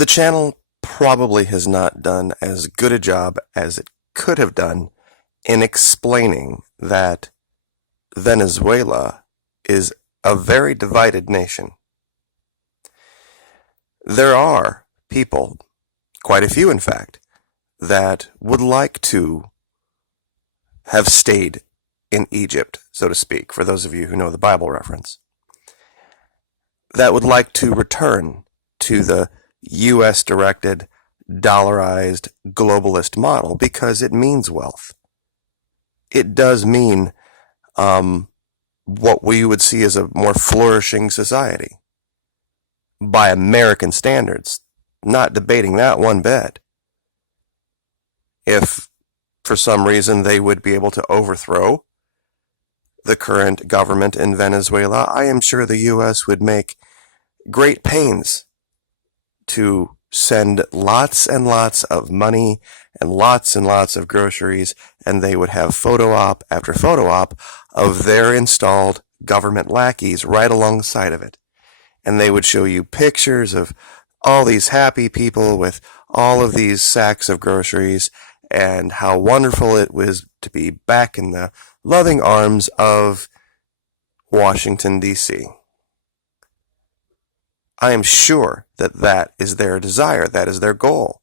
The channel probably has not done as good a job as it could have done in explaining that Venezuela is a very divided nation. There are people, quite a few in fact, that would like to have stayed in Egypt, so to speak, for those of you who know the Bible reference, that would like to return to the US-directed, dollarized, globalist model because it means wealth. It does mean what we would see as a more flourishing society by American standards. Not debating that one bit. If for some reason they would be able to overthrow the current government in Venezuela, I am sure the U.S. would make great pains to send lots and lots of money and lots of groceries, and they would have photo op after photo op of their installed government lackeys right alongside of it. And they would show you pictures of all these happy people with all of these sacks of groceries and how wonderful it was to be back in the loving arms of Washington, D.C. I am sure that that is their desire, that is their goal.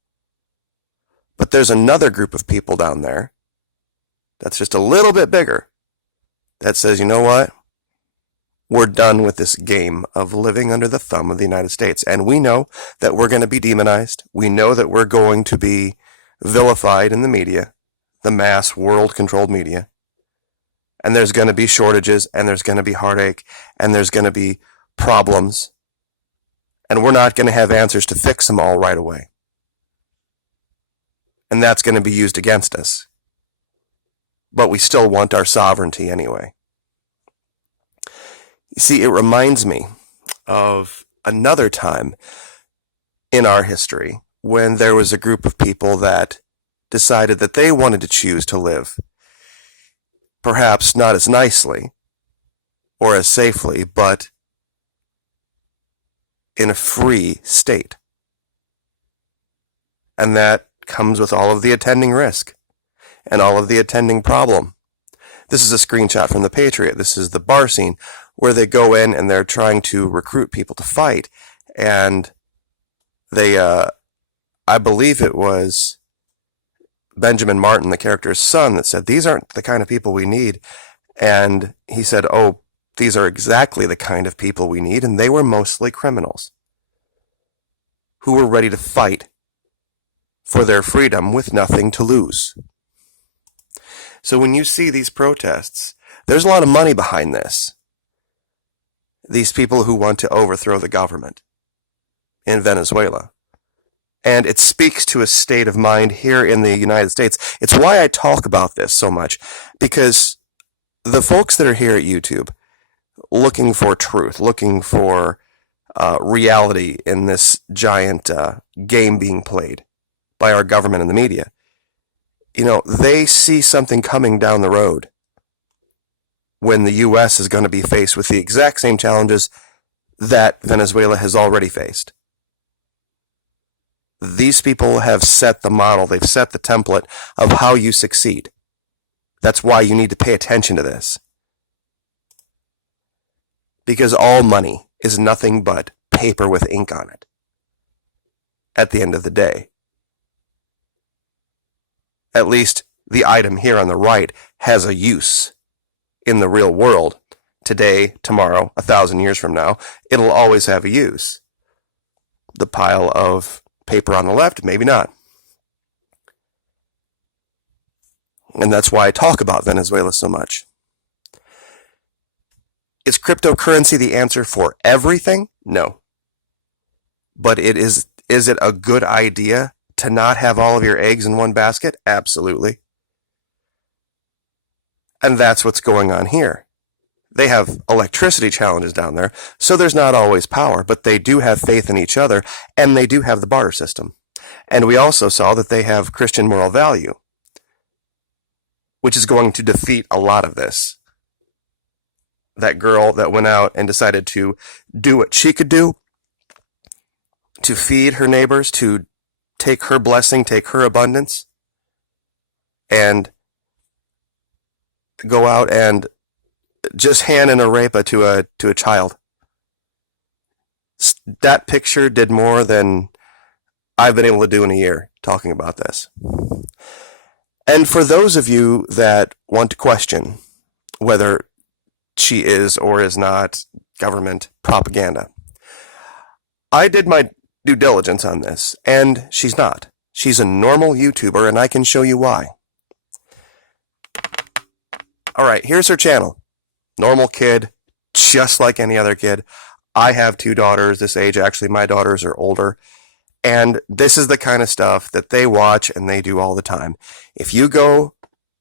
But there's another group of people down there that's just a little bit bigger that says, you know what? We're done with this game of living under the thumb of the United States. And we know that we're going to be demonized. We know that we're going to be vilified in the media, the mass world-controlled media. And there's going to be shortages, and there's going to be heartache, and there's going to be problems. And we're not going to have answers to fix them all right away. And that's going to be used against us. But we still want our sovereignty anyway. You see, it reminds me of another time in our history when there was a group of people that decided that they wanted to choose to live, perhaps not as nicely or as safely, but in a free state. And that comes with all of the attending risk and all of the attending problem. This is a screenshot from The Patriot. This is the bar scene where they go in and they're trying to recruit people to fight. And they, I believe it was Benjamin Martin, the character's son, that said, these aren't the kind of people we need. And he said, oh, these are exactly the kind of people we need. And they were mostly criminals who were ready to fight for their freedom with nothing to lose. So when you see these protests, there's a lot of money behind this. These people who want to overthrow the government in Venezuela. And it speaks to a state of mind here in the United States. It's why I talk about this so much, because the folks that are here at YouTube looking for truth, looking for reality in this giant game being played by our government and the media, you know, they see something coming down the road when the U.S. is going to be faced with the exact same challenges that Venezuela has already faced. These people have set the model, they've set the template of how you succeed. That's why you need to pay attention to this. Because all money is nothing but paper with ink on it at the end of the day. At least the item here on the right has a use in the real world. Today, tomorrow, 1,000 years from now, it'll always have a use. The pile of paper on the left, maybe not. And that's why I talk about Venezuela so much. Is cryptocurrency the answer for everything? No. But is it a good idea to not have all of your eggs in one basket? Absolutely. And that's what's going on here. They have electricity challenges down there, so there's not always power, but they do have faith in each other, and they do have the barter system. And we also saw that they have Christian moral value, which is going to defeat a lot of this. That girl that went out and decided to do what she could do to feed her neighbors, to take her blessing, take her abundance, and go out and just hand an arepa to a child. That picture did more than I've been able to do in a year talking about this. And for those of you that want to question whether she is or is not government propaganda, I did my due diligence on this, and she's not. She's a normal YouTuber, and I can show you why. All right, here's her channel. Normal kid, just like any other kid. I have 2 daughters this age. Actually, my daughters are older. And this is the kind of stuff that they watch and they do all the time. If you go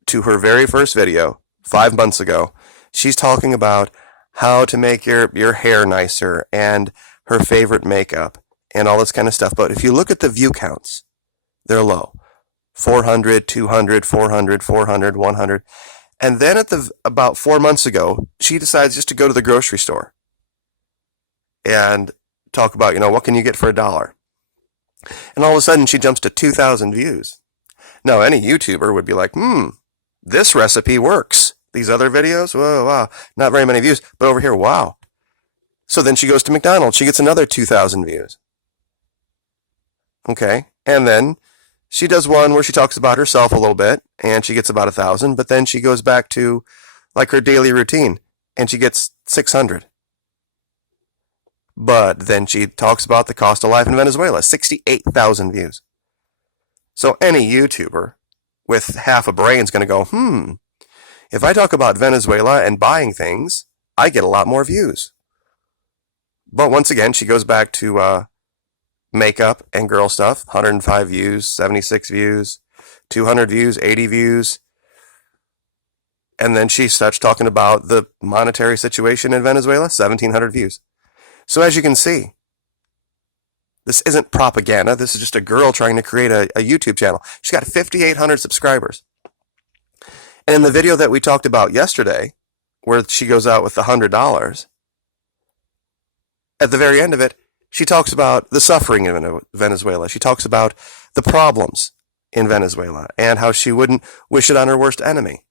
to her very first video 5 months ago, she's talking about how to make your hair nicer and her favorite makeup and all this kind of stuff. But if you look at the view counts, they're low. 400, 200, 400, 400, 100. And then about 4 months ago, she decides just to go to the grocery store and talk about, what can you get for $1? And all of a sudden, she jumps to 2,000 views. Now, any YouTuber would be like, this recipe works. These other videos, whoa, wow, not very many views. But over here, wow. So then she goes to McDonald's. She gets another 2,000 views. Okay. And then she does one where she talks about herself a little bit, and she gets about 1,000. But then she goes back to like her daily routine, and she gets 600. But then she talks about the cost of life in Venezuela, 68,000 views. So any YouTuber with half a brain is going to go, if I talk about Venezuela and buying things, I get a lot more views. But once again, she goes back to makeup and girl stuff, 105 views, 76 views, 200 views, 80 views. And then she starts talking about the monetary situation in Venezuela, 1,700 views. So as you can see, this isn't propaganda. This is just a girl trying to create a YouTube channel. She's got 5,800 subscribers. And in the video that we talked about yesterday, where she goes out with the $100, at the very end of it, she talks about the suffering in Venezuela. She talks about the problems in Venezuela and how she wouldn't wish it on her worst enemy.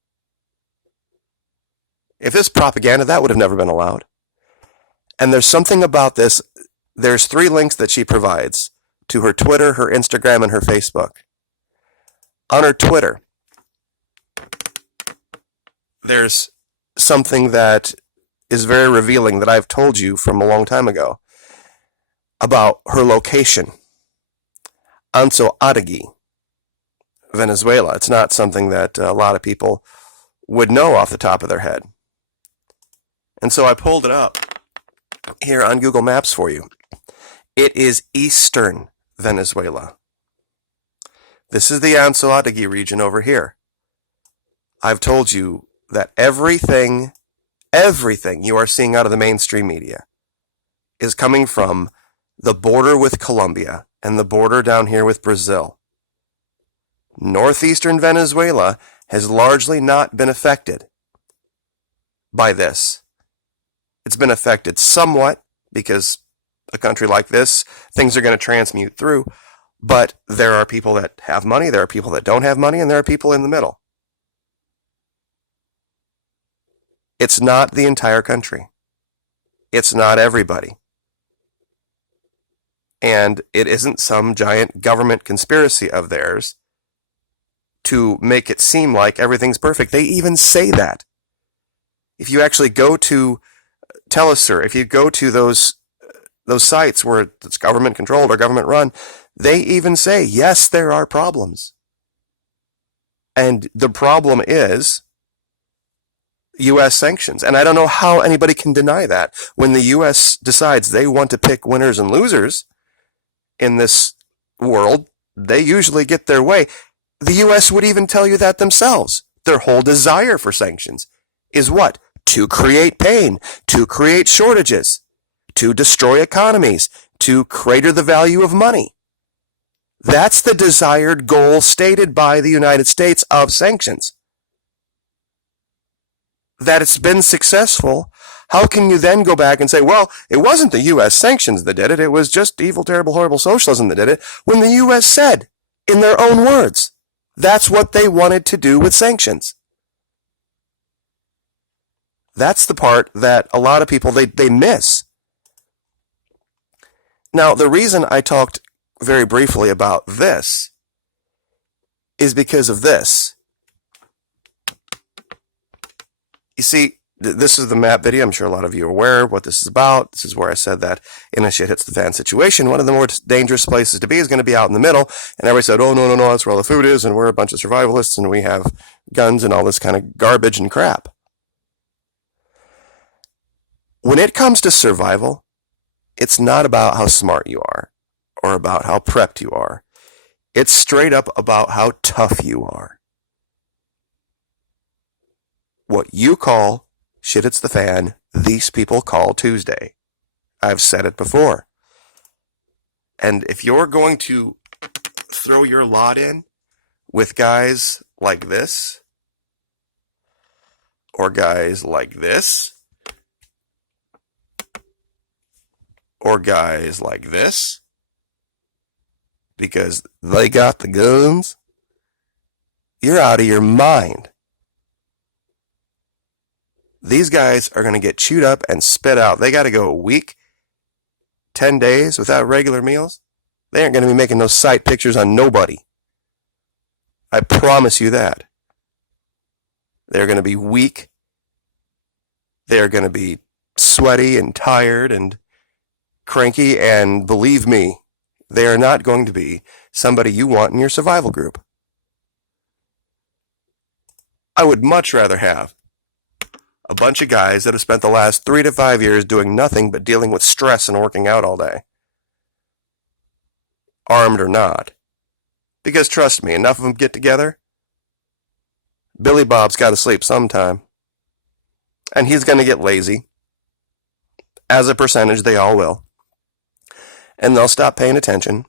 If this propaganda, that would have never been allowed. And there's something about this. There's 3 links that she provides to her Twitter, her Instagram, and her Facebook. On her Twitter, there's something that is very revealing that I've told you from a long time ago about her location. Anzo Adegui, Venezuela. It's not something that a lot of people would know off the top of their head. And so I pulled it up here on Google Maps for you. It is eastern Venezuela. This is the Anzo Adegui region over here. I've told you that everything you are seeing out of the mainstream media is coming from the border with Colombia and the border down here with Brazil. Northeastern Venezuela has largely not been affected by this. It's been affected somewhat because a country like this, things are going to transmute through, but there are people that have money, there are people that don't have money, and there are people in the middle. It's not the entire country. It's not everybody. And it isn't some giant government conspiracy of theirs to make it seem like everything's perfect. They even say that. If you actually go to Telesur, if you go to those sites where it's government controlled or government run, they even say, yes, there are problems. And the problem is U.S. sanctions. And I don't know how anybody can deny that. When the U.S. decides they want to pick winners and losers in this world, they usually get their way. The U.S. would even tell you that themselves. Their whole desire for sanctions is what? To create pain, to create shortages, to destroy economies, to crater the value of money. That's the desired goal stated by the United States of sanctions. That it's been successful, How can you then go back and say, well, it wasn't the U.S. sanctions that did it, it was just evil, terrible, horrible socialism that did it, when the U.S. said, in their own words, that's what they wanted to do with sanctions? That's the part that a lot of people, they miss. Now, the reason I talked very briefly about this is because of this. You see, this is the map video. I'm sure a lot of you are aware of what this is about. This is where I said that in a shit hits the fan situation, one of the more dangerous places to be is going to be out in the middle. And everybody said, oh, no, that's where all the food is, and we're a bunch of survivalists, and we have guns and all this kind of garbage and crap. When it comes to survival, it's not about how smart you are or about how prepped you are. It's straight up about how tough you are. What you call shit hits the fan, these people call Tuesday. I've said it before. And if you're going to throw your lot in with guys like this, or guys like this, or guys like this, because they got the guns, you're out of your mind. These guys are going to get chewed up and spit out. They got to go a week, 10 days without regular meals. They aren't going to be making those sight pictures on nobody. I promise you that. They're going to be weak. They're going to be sweaty and tired and cranky, and believe me, they are not going to be somebody you want in your survival group. I would much rather have a bunch of guys that have spent the last 3 to 5 years doing nothing but dealing with stress and working out all day, armed or not. Because trust me, enough of them get together, Billy Bob's got to sleep sometime. And he's going to get lazy. As a percentage, they all will. And they'll stop paying attention.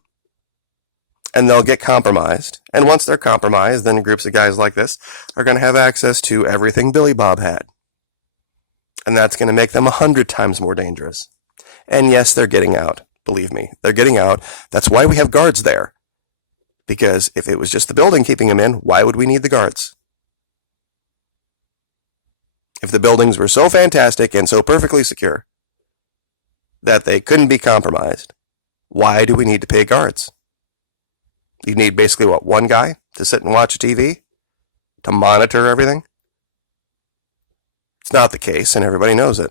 And they'll get compromised. And once they're compromised, then groups of guys like this are going to have access to everything Billy Bob had. And that's going to make them 100 times more dangerous. And yes, they're getting out. Believe me, they're getting out. That's why we have guards there. Because if it was just the building keeping them in, why would we need the guards? If the buildings were so fantastic and so perfectly secure that they couldn't be compromised, why do we need to pay guards? You need basically, what, one guy to sit and watch TV? To monitor everything? It's not the case, and everybody knows it.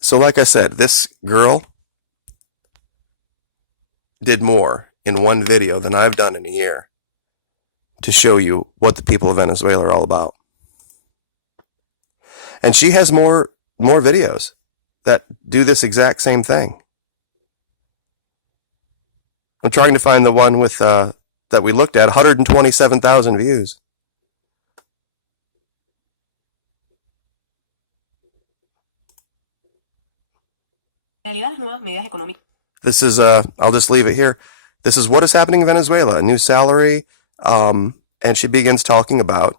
So like I said, this girl did more in one video than I've done in a year to show you what the people of Venezuela are all about. And she has more videos that do this exact same thing. I'm trying to find the one with that we looked at, 127,000 views. This is, I'll just leave it here. This is what is happening in Venezuela, a new salary, and she begins talking about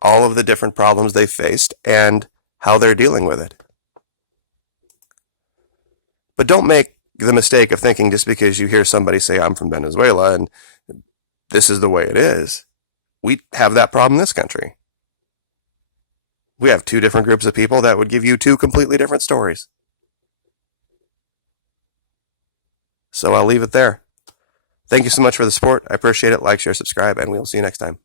all of the different problems they faced and how they're dealing with it. But don't make the mistake of thinking just because you hear somebody say, I'm from Venezuela, and this is the way it is. We have that problem in this country. We have 2 different groups of people that would give you 2 completely different stories. So I'll leave it there. Thank you so much for the support. I appreciate it. Like, share, subscribe, and we'll see you next time.